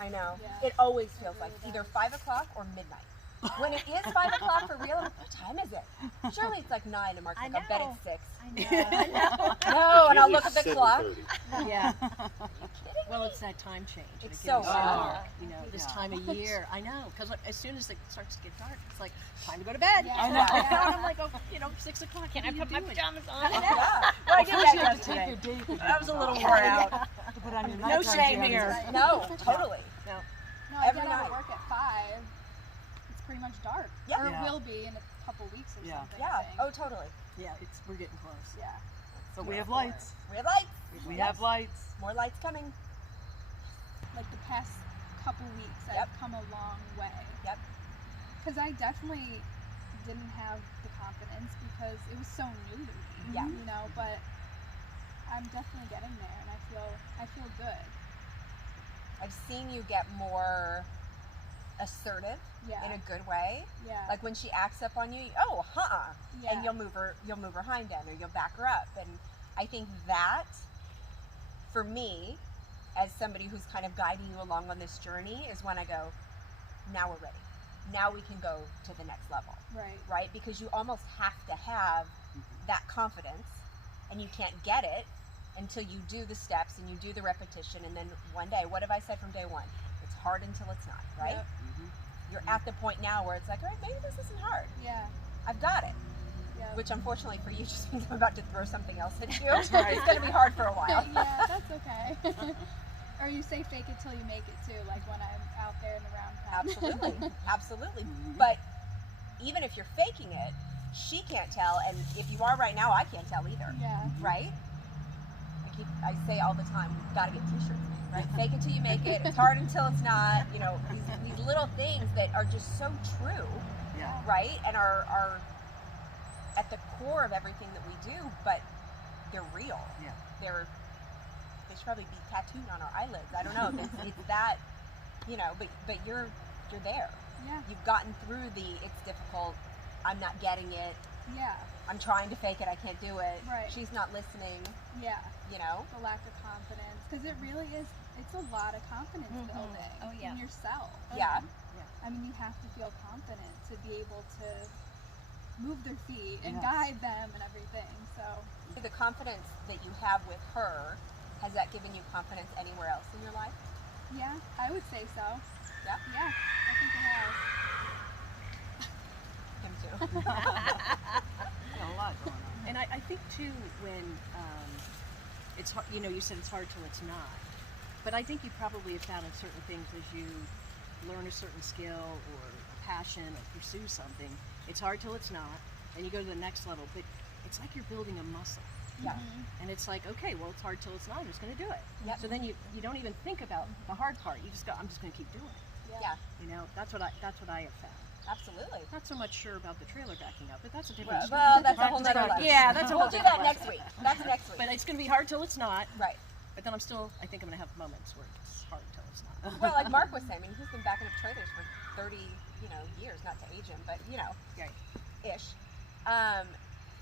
I know. Yeah. It always feels It like really either does. 5 o'clock or midnight. When it is 5 o'clock for real, what time is it? Surely it's like 9 and Mark's like, I bet it's 6. I know. No, and I'll look at the clock. 7:30. Yeah. Are you kidding Well, me? it's that time change. and It's it gets so dark, hard. you know, this Yeah. time of year. I know, because as soon as it starts to get dark, it's like time to go to bed. Yeah. I know. And I'm like, oh, 6 o'clock. Can I put my pajamas on? Yeah. Well, I did First that you have to take yesterday. your day pajamas I was a little off. wore out. To put on your No nighttime shame pajamas. here. No, totally. No. No, I Every get out night. of work at 5. It's pretty much dark. Yeah. Or it Yeah. will be in a couple weeks or Yeah. something. Yeah. I think. Oh, totally. Yeah, we're getting close. Yeah. But we have lights. Red lights. We Yes. have lights. More lights coming. Like the past couple weeks, Yep. I've come a long way. Yep. Because I definitely didn't have the confidence because it was so new to me. Yeah. You know, but I'm definitely getting there, and I feel good. I've seen you get more assertive Yeah. in a good way. Yeah. Like when she acts up on you, Yeah. and you'll move her behind them, or you'll back her up. And I think that, for me, as somebody who's kind of guiding you along on this journey, is when I go, now we're ready. Now we can go to the next level, Right. right? Because you almost have to have that confidence, and you can't get it until you do the steps and you do the repetition. And then one day, what have I said from day one? It's hard until it's not, right? Yep. You're at the point now where it's like, all right, maybe this isn't hard. Yeah. I've got it. Yeah. Which unfortunately for you just means I'm about to throw something else at you. Right. It's going to be hard for a while. Yeah, that's okay. Or you say fake it till you make it too, like when I'm out there in the round pen. Absolutely. Absolutely. Mhm. But even if you're faking it, she can't tell. And if you are right now, I can't tell either. Yeah. Right? I say all the time, we've got to get t-shirts made, right? Fake it till you make it. It's hard until it's not. You know, these little things that are just so true, Yeah. right? And are at the core of everything that we do, but they're real. Yeah. They should probably be tattooed on our eyelids. I don't know. It's that, but you're there. Yeah. You've gotten through it's difficult. I'm not getting it. Yeah. I'm trying to fake it. I can't do it. Right. She's not listening. Yeah. The lack of confidence, because it really is, it's a lot of confidence building Oh, yeah. in yourself. Yeah. I mean, you have to feel confident to be able to move their feet and Yes. guide them and everything. So, The confidence that you have with her, has that given you confidence anywhere else in your life? yeah, I would say so. Yeah? Yeah, I think it has. Him too. Got a lot going on. And I think too, when it's hard, you said it's hard till it's not. But I think you probably have found in certain things as you learn a certain skill or a passion or pursue something, it's hard till it's not, and you go to the next level. But it's like you're building a muscle. Yeah. Mhm. And it's like, okay, well, it's hard till it's not. I'm just going to do it. Yep. So then you don't even think about the hard part. You just go, I'm just going to keep doing it. Yeah, That's what I have found. absolutely. Not so much sure about the trailer backing up, but that's a different story. Well, that's a Practice, whole nother practice. level. Yeah, that's a We'll whole do different that level. next week. That's next week. But it's going to be hard till it's not. Right. But then I think I'm going to have moments where it's hard till it's not. Well, like Mark was saying, I mean, he's been backing up trailers for 30, years, not to age him, but, Right. ish.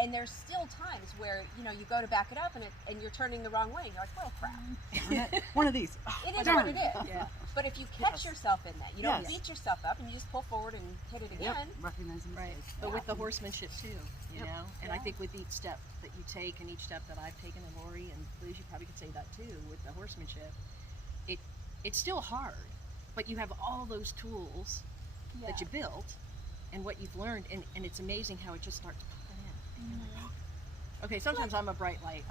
And there's still times where, you go to back it up and you're turning the wrong way and you're like, well, crap. One of these. It is darn what it is. Yeah. But if you catch Yes. yourself in that, you don't Yes. beat yourself up and you just pull forward and hit it Yep. again. Recognizing Right. mistakes. But Yeah. with the horsemanship too, Yep. And I Yeah. think with each step that you take and each step that I've taken, and Lori and Liz, you probably could say that too, with the horsemanship, it's still hard, but you have all those tools Yeah. that you built and what you've learned, and it's amazing how it just starts popping in. Mhm. Okay, sometimes I'm a bright light.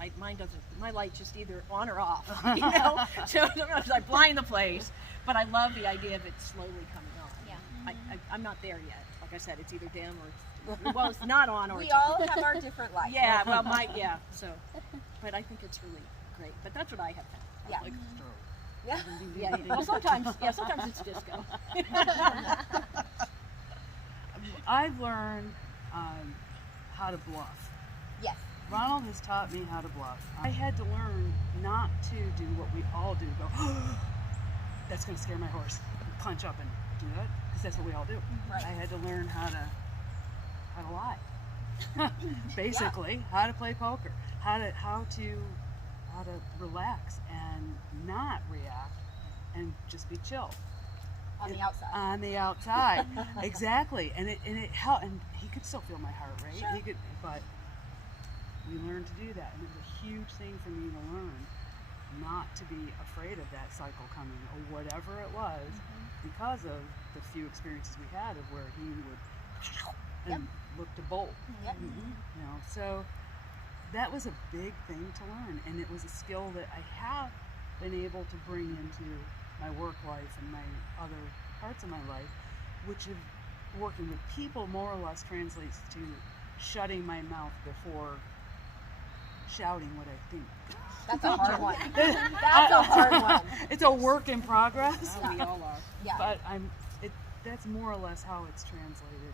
My light just either on or off, So sometimes I blind the place, but I love the idea of it slowly coming on. Yeah. I'm not there yet. Like I said, it's either dim or it's not on or We it's on. all have our different lights. Yeah, well, so, but I think it's really great. But that's what I have found. Yeah. Like a stroke. Yeah. Yeah. Well, sometimes it's disco. I've learned how to bluff. Yes. Ronald has taught me how to bluff. I had to learn not to do what we all do. Go, that's going to scare my horse. Punch up and do that, because that's what we all do. Right. I had to learn how to lie. Basically, how to play poker, how to relax and not react and just be chill. On the outside. On the outside, exactly, and it helped. And he could still feel my heart rate. Sure. He could, but we learned to do that, and it was a huge thing for me to learn, not to be afraid of that cycle coming or whatever it was, because of the few experiences we had of where he would and look to bolt. Yep. You know, so that was a big thing to learn, and it was a skill that I have been able to bring into my work life and my other parts of my life, which of working with people more or less translates to shutting my mouth before shouting what I think. That's a hard one. That's a hard one. It's a work in progress, We all are. Yeah. but that's more or less how it's translated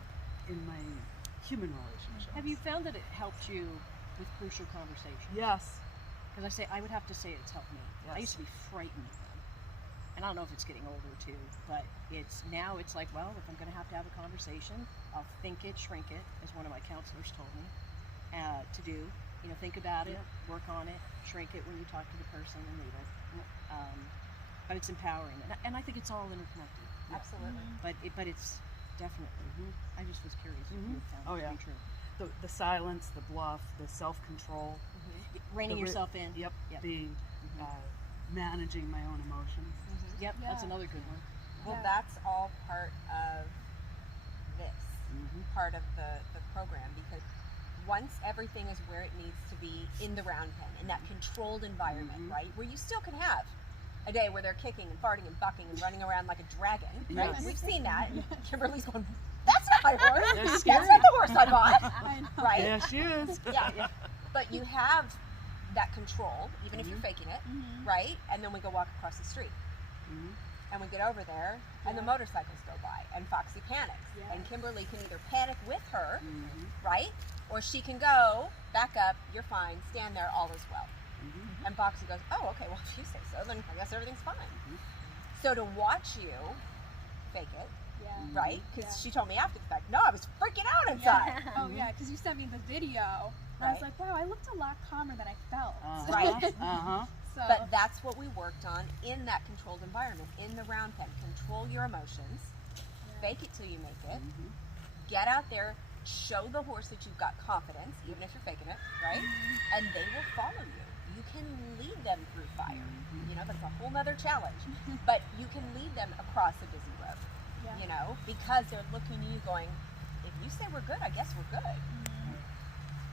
in my human relationships. Have you found that it helped you with crucial conversations? Yes. Because I would have to say it's helped me. I Yes. used to be frightened of them. And I don't know if it's getting older too, but it's like, well, if I'm going to have a conversation, I'll think it, shrink it, as one of my counselors told me to do. You know, think about it, work on it, shrink it when you talk to the person and leave it. But it's empowering, and I think it's all interconnected. Absolutely. But it's definitely. I just was curious if you found Oh, it yeah. to be true. The silence, the bluff, the self-control. Reining The yourself in. Yep. Yep. Being managing my own emotions. Yep, that's Yeah. another good one. Well, Yeah. that's all part of this, part of the program, because once everything is where it needs to be in the round pen, in that controlled environment, right, where you still can have a day where they're kicking and farting and bucking and running around like a dragon, right? Yes. We've seen that. Kimberly's going, that's not my horse. They're That's scary. not the horse I bought, I know. right? Yeah, she is. Yeah. But you have that control, even if you're faking it, right? And then we go walk across the street. And we get over there, and the motorcycles go by, and Foxy panics. Yeah. And Kimberly can either panic with her, right? Or she can go, back up, you're fine, stand there, all is well. And Foxy goes, oh, okay, well, if you say so, then I guess everything's fine. So to watch you fake it, Yeah. right? Because Yeah. she told me after the fact, no, I was freaking out inside. Oh yeah, because you sent me the video. And I was Right. like, wow, I looked a lot calmer than I felt. Right. So, But that's what we worked on in that controlled environment, in the round pen. Control your emotions, fake it till you make it, get out there, show the horse that you've got confidence, even if you're faking it, right? And they will follow you. You can lead them through fire. You know, that's a whole nother challenge. But you can lead them across a busy road, yeah. you know, because they're looking at you going, if you say we're good, I guess we're good.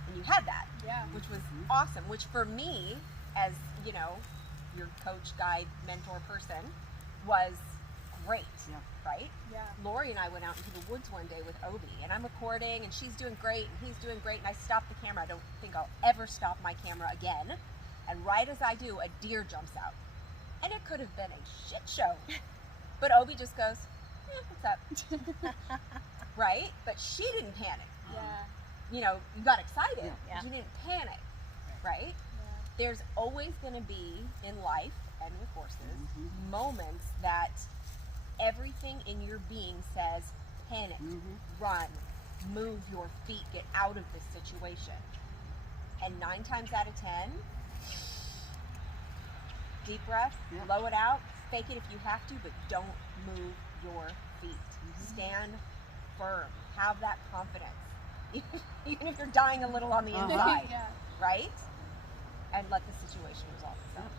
And you had that, Yeah. which was awesome, which for me, as, you know, your coach, guide, mentor person, was great, Yeah. right? Yeah. Lori and I went out into the woods one day with Obi, and I'm recording, and she's doing great, and he's doing great, and I stopped the camera. I don't think I'll ever stop my camera again. And right as I do, a deer jumps out. And it could have been a shit show. But Obi just goes, what's up? Right? But she didn't panic. Yeah. You know, you got excited, Yeah. but you didn't panic, right? There's always going to be in life and with horses moments that everything in your being says panic, run, move your feet, get out of this situation. And 9 times out of 10, deep breath, blow it out, fake it if you have to, but don't move your feet. Stand firm, have that confidence. Even if you're dying a little on the inside, Yeah. right? And let the situation resolve itself.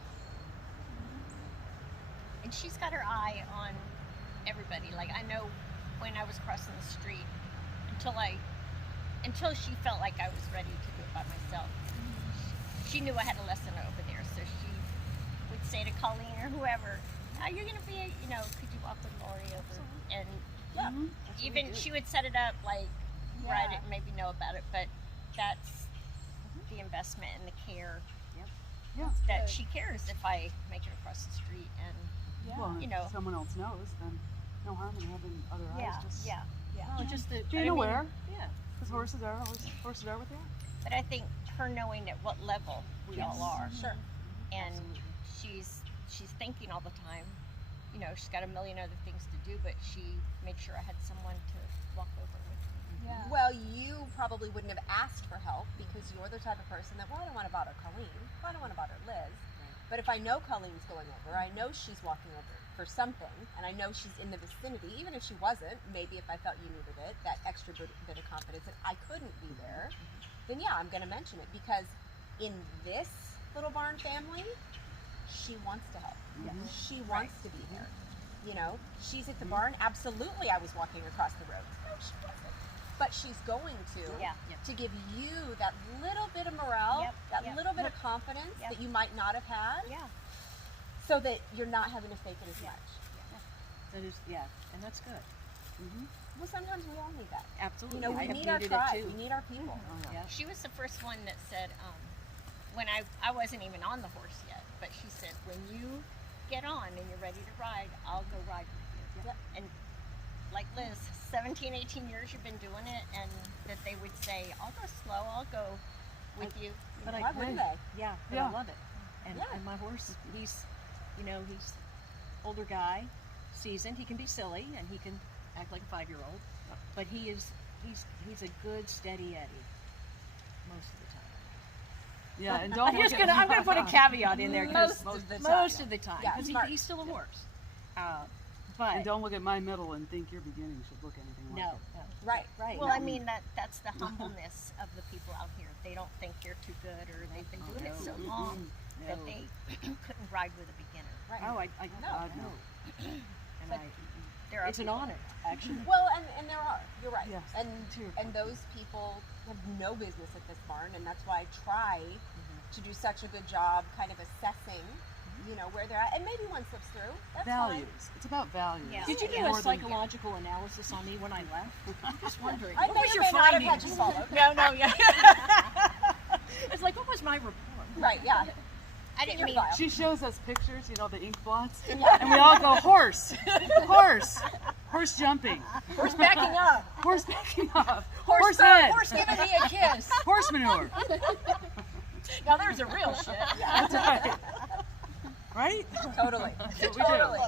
And she's got her eye on everybody. Like, I know when I was crossing the street, until she felt like I was ready to do it by myself, she knew I had a lesson over there. So she would say to Colleen or whoever, "Oh, you're gonna be, could you walk with Lori over?" And Yeah. even she would set it up like write Yeah. it, maybe know about it, but that's the investment and the care Yeah. that Good. she cares if I make it across the street. And Yeah. Well, You know. if someone else knows, then no harm in having other eyes. Just Oh, just the being aware, Yeah. because horses are with you. But I think her knowing at what level we all are, Sure. and Absolutely. she's thinking all the time. She's got a million other things to do, but she made sure I had someone to walk over with me. Yeah. Well, you probably wouldn't have asked for help because you're the type of person that, well, I don't want to bother Colleen. Well, I don't want to bother Liz. But if I know Colleen's going over, I know she's walking over for something, and I know she's in the vicinity, even if she wasn't, maybe if I felt you needed it, that extra bit of confidence that I couldn't be there, then yeah, I'm going to mention it, because in this little barn family, she wants to help. She wants to be there. You know, she's at the barn. Absolutely, I was walking across the road. No, she wasn't. But she's going to give you that little bit of morale, little bit of confidence that you might not have had, so that you're not having to fake it as much. That is, and that's good. Well, sometimes we all need that. Absolutely. You know, we I have need our needed tribe. it too. We need our people. She was the first one that said, when I wasn't even on the horse yet, but she said, when you get on and you're ready to ride, I'll go ride with you. And like Liz, 17, 18 years you've been doing it, and that they would say, I'll go slow, I'll go with you. But Why wouldn't they? But I love it. And my horse, he's older guy, seasoned. He can be silly and he can act like a 5-year-old, but he's a good steady Eddie most of the time. Yeah, and don't I'm gonna put a caveat in there because Most of the time, Yeah, because smart. he's still a horse. and don't look at my middle and think your beginning should look anything like it. No. Right. Well, I mean, that's the humbleness of the people out here. They don't think you're too good, or they've been doing it so long that they couldn't ride with a beginner. Right. Oh, God, no. And But There are it's an people. honor, actually. Well, and there are. You're right. Yes, And to your and those people have no business at this barn, and that's why I try to do such a good job kind of assessing, where they're at. And maybe one slips through. That's values. fine. It's about values. Yeah. Did you do More a than- psychological analysis on me when I left? I'm just wondering. I What may was or your may not have findings? had you followed. No, yeah. It's like, what was my report? Right, yeah. I didn't Your mean file. She shows us pictures, the ink blots, Yeah. and we all go horse, horse jumping, Horse backing up. horse backing up, Horse head, Horse giving me a kiss. horse manure. Now there's a real shit. That's right. Right? Totally. That's what we do. Totally.